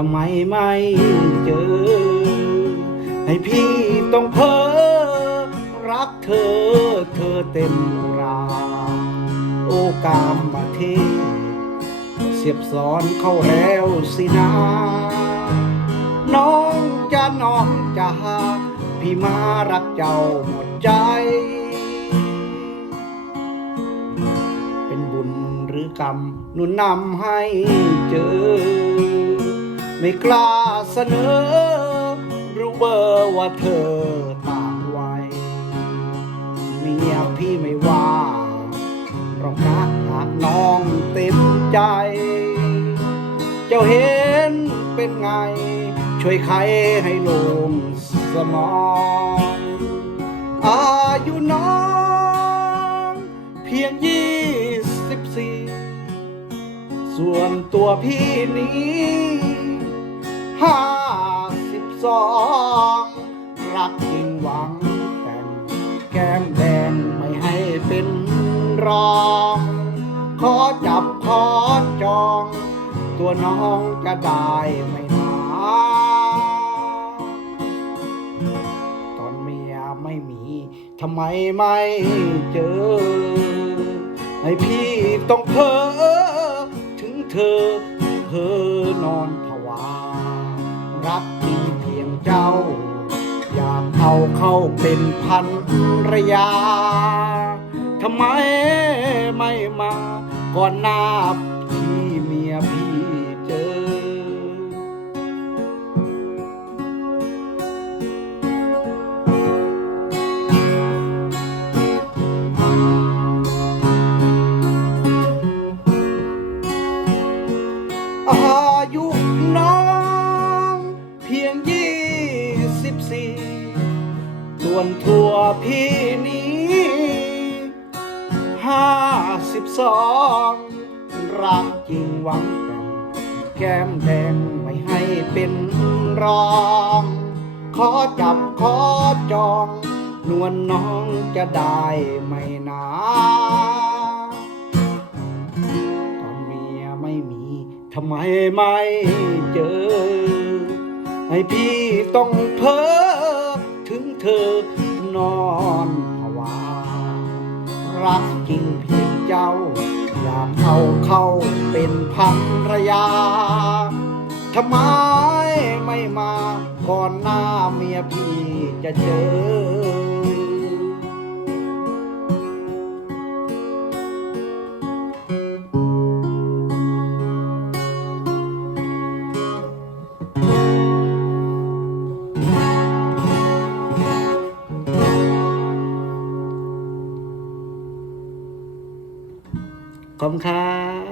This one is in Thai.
ทำไมไม่เจอ ให้พี่ต้องเพ้อรักเธอเธอเต็มราโอกามมาเทเสียบซ้อนเข้าแล้วสินาน้องจะน้องจะพี่มารักเจ้าหมดใจ เป็นบุญหรือกรรมหนุนนำให้เจอ ไม่กล้าเสนอ รู้เบอร์ว่าเธอต่างวัยเมียพี่ไม่ว่าหรอกนะหากน้องเต็มใจ เจ้าเห็นเป็นไง ช่วยใครให้ลงสมองอายุน้อง เพียงยี่สิบสี่ส่วนตัวพี่นี้ ห้าสิบสองรักจริงหวังแต่งแก้มแดงไม่ให้เป็นรอง ขอจับขอจอง ตัวน้องจะได้ไหมนาตอนเมียไม่มีทำไมไม่เจอ ให้พี่ต้องเพ้อถึงเธอเพ้อนอน รักมีเพียงเจ้า อยากเอาเข้าเป็นพันรยาทำไมไม่มาก่อนหน้าพี่เมียพี่ วนทั่วพี่นี้ห้าสิบสองรักจริงหวังแต่แก้มแดงไม่ให้เป็นรอง ขอจับขอจอง นวลน้องจะได้ไหมนาตอนเมียไม่มีทำไมไม่เจอ ให้พี่ต้องเพ้อ เธอนอนผวา รักจริงเพียงเจ้า อยากเอาเข้าเป็นพันรยาทำไมไม่มาก่อนหน้าเมียพี่จะเจอ ขอบคุณครับ